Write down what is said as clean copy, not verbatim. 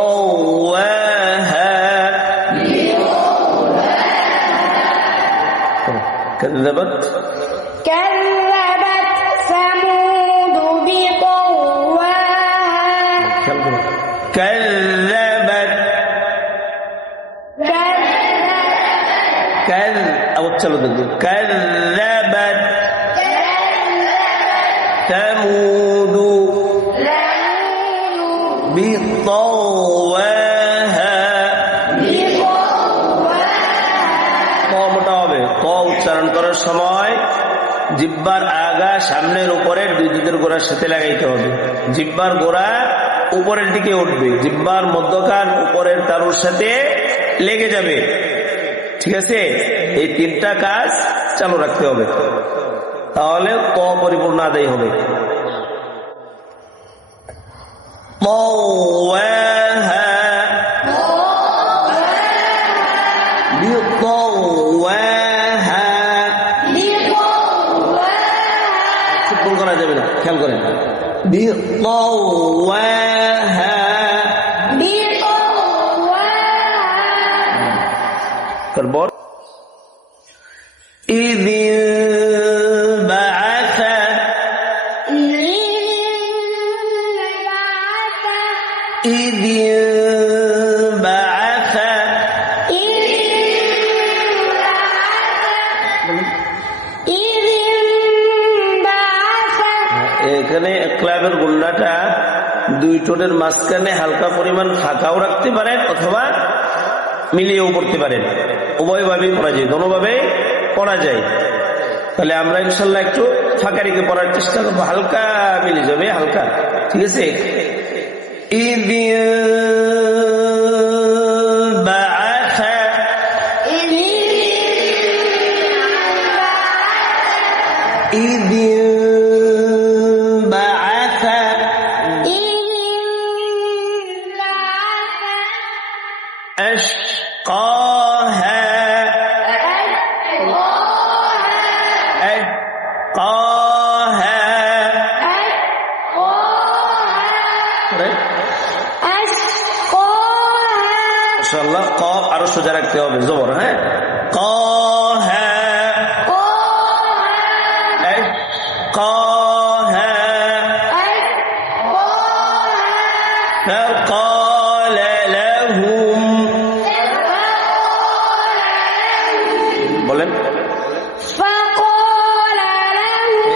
بطواها كذبت ثمود بطواها كذبت كذبت ثمود بطواها উচ্চারণ করার সময় জিহ্বার আগা সামনের উপরের দুই দুধের গোড়ার সাথে লাগাইতে হবে। জিহ্বার গোড়া উপরের দিকে উঠবে, জিহ্বার মধ্যখান উপরের তালুর সাথে লেগে যাবে। ঠিক আছে, এই তিনটা কাজ চালু রাখতে হবে, তাহলে ত পরিপূর্ণ আদায় হবে। করা যাবে না, খেয়াল করেন। তারপর এখানে ক্লাবের গুন্ডাটা দুই ঠোঁটের মাঝখানে হালকা পরিমাণ ফাঁকাও রাখতে পারেন অথবা মিলিয়েও পড়তে পারেন, উভয়ভাবেই পড়া যায়, দোনোভাবে পড়া যায়। তাহলে আমরা ইনশাল্লাহ একটু ফাঁকা রেখে পড়ার চেষ্টা করবো, হালকা মিলে যাবে, হালকা। ঠিক আছে, কফ আরো সোজা রাখতে হবে, জবর। হ্যাঁ, ক